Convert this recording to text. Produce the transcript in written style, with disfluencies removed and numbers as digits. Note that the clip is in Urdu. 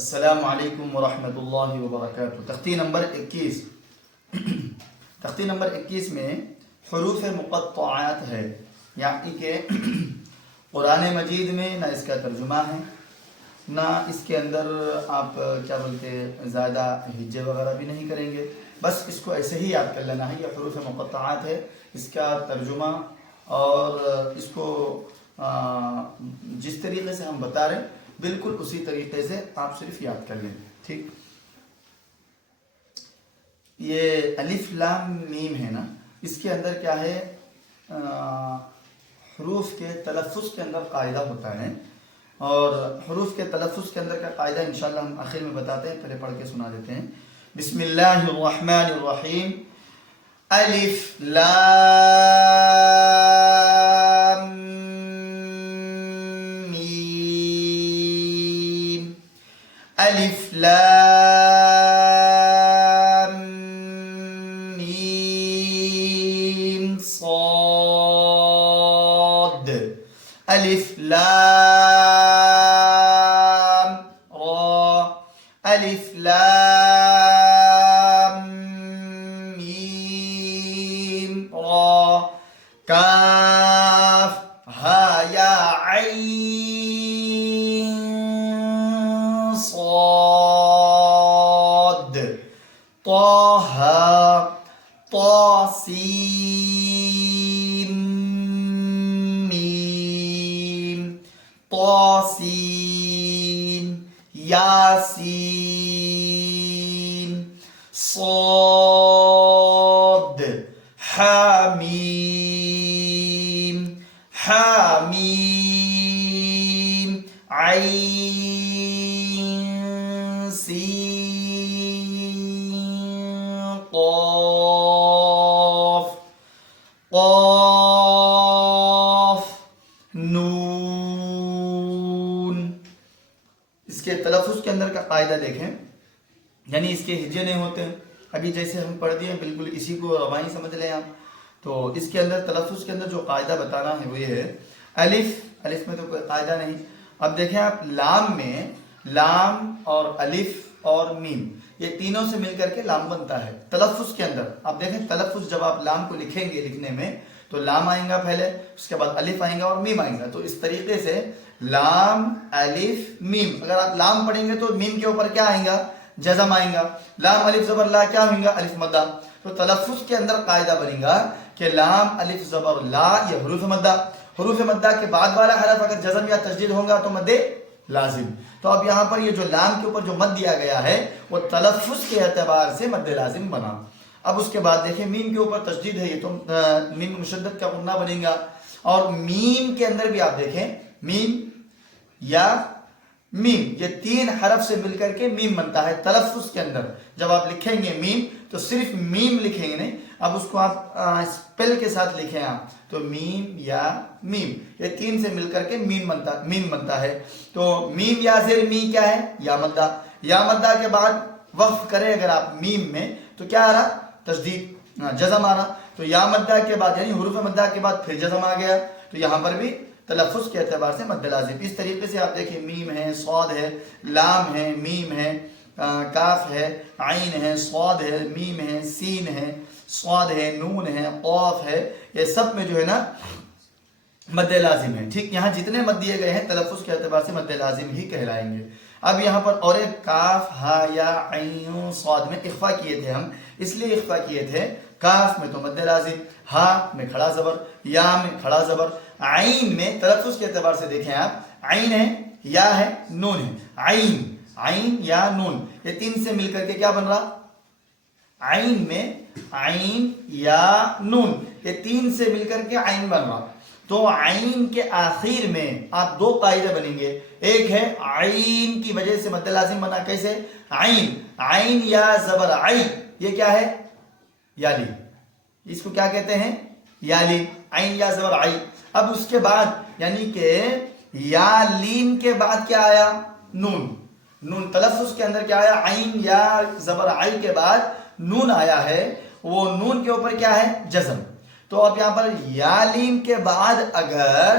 السلام علیکم ورحمۃ اللہ وبرکاتہ۔ تختی نمبر 21 تختی نمبر 21 میں حروف مقطعات ہے، یعنی کہ قرآن مجید میں نہ اس کا ترجمہ ہے، نہ اس کے اندر آپ کیا بولتے زیادہ ہجے وغیرہ بھی نہیں کریں گے، بس اس کو ایسے ہی یاد کر لینا ہے۔ یہ حروف مقطعات ہے، اس کا ترجمہ اور اس کو جس طریقے سے ہم بتا رہے ہیں بالکل اسی طریقے سے آپ صرف یاد کر لیں، ٹھیک۔ یہ الف لام میم ہے نا، اس کے اندر کیا ہے، حروف کے تلفظ کے اندر قاعدہ ہوتا ہے، اور حروف کے تلفظ کے اندر کا قاعدہ انشاءاللہ ہم آخر میں بتاتے ہیں، پہلے پڑھ کے سنا دیتے ہیں۔ بسم اللہ الرحمن الرحیم، الف لام میم، الف لام میم صاد، الف لام را، الف لام میم را، کاف ہا یا عین صاد، طه طاسين ميم، طاسين ياسين صاد، حاميم حاميم عين سين قاف، قاف نون۔ اس کے تلفظ کے اندر کا قاعدہ دیکھیں، یعنی اس کے ہجے نہیں ہوتے ہیں، ابھی جیسے ہم پڑھ دیے بالکل اسی کو روانی سمجھ لیں آپ۔ تو اس کے اندر تلفظ کے اندر جو قاعدہ بتانا ہے وہ یہ ہے، الف، الف میں تو کوئی قاعدہ نہیں۔ اب دیکھیں آپ لام میں، لام اور الف اور میم یہ تینوں سے مل کر کے لام بنتا ہے تلفظ کے اندر۔ آپ دیکھیں تلفظ جب آپ لام کو لکھیں گے، لکھنے میں تو لام آئیں گا پہلے، اس کے بعد الف آئیں گا اور میم آئیں گا، تو اس طریقے سے لام الف میم۔ اگر آپ لام پڑھیں گے تو میم کے اوپر کیا آئیں گا، جزم آئیں گا، لام الف زبر لا کیا ہوئیں گا، الف مدہ۔ تو تلفظ کے اندر قاعدہ بنے گا کہ لام الف زبر لا یہ حروف مدہ، حروف مدہ کے بعد والا حرف اگر جزم یا تشدید ہوگا تو مد لازم۔ تو اب یہاں پر یہ جو لام کے اوپر جو مد دیا گیا ہے وہ تلفظ کے اعتبار سے مد لازم بنا۔ اب اس کے بعد دیکھیں میم کے اوپر تشدید ہے، یہ تو میم مشدد کا غنہ بنے گا، اور میم کے اندر بھی آپ دیکھیں میم یا میم یہ تین حرف سے مل کر کے میم بنتا ہے تلفظ کے اندر۔ جب آپ لکھیں گے میم تو صرف میم لکھیں گے نہیں، اب اس کو آپ اسپیل کے ساتھ لکھیں آپ تو میم یا میم یہ تین سے مل کر کے میم بنتا ہے۔ تو میم یا زیر می کیا ہے، یا مدہ، یا مدہ کے بعد وقف کریں اگر آپ میم میں تو کیا آ رہا، تشدید جزم آ رہا، تو یا مدہ کے بعد یعنی حروف مدہ کے بعد پھر جزم آ گیا، تو یہاں پر بھی تلفظ کے اعتبار سے مد لازم۔ اس طریقے سے آپ دیکھیں میم ہے، صاد ہے، لام ہے، میم ہے، کاف ہے، عین ہے، صاد ہے، میم ہے، سین ہے، صاد ہے، نون ہے، قاف ہے، یہ سب میں جو ہے نا مد لازم ہے، ٹھیک۔ یہاں جتنے مد دیے گئے ہیں تلفظ کے اعتبار سے مد لازم ہی کہلائیں گے۔ اب یہاں پر اور ایک کاف ہا یا عین صاد میں اخفا کیے تھے ہم، اس لیے اخفا کیے تھے، کاف میں تو مد لازم، ہا میں کھڑا زبر، یا میں کھڑا زبر، عین میں تلفظ کے اعتبار سے دیکھیں آپ، عین ہے، یا ہے، نون ہے، عین، عین یا نون یہ تین سے مل کر کے کیا بن رہا، عین میں عین یا نون یہ تین سے مل کر کے عین بن رہا۔ تو عین کے آخر میں آپ دو قاعدے بنیں گے، ایک ہے عین کی وجہ سے مد لازم بنا، کیسے، عین، عین یا زبر عین یہ کیا ہے، یالی، اس کو کیا کہتے ہیں، یالی، عین یا زبر عین۔ اب اس کے بعد یعنی کہ یا لین کے بعد کیا آیا، نون، نون تلفظ کے اندر کیا آیا، عین یا زبر عین کے بعد نون آیا ہے، وہ نون کے اوپر کیا ہے، جزم۔ تو اب یہاں پر یا لین کے بعد اگر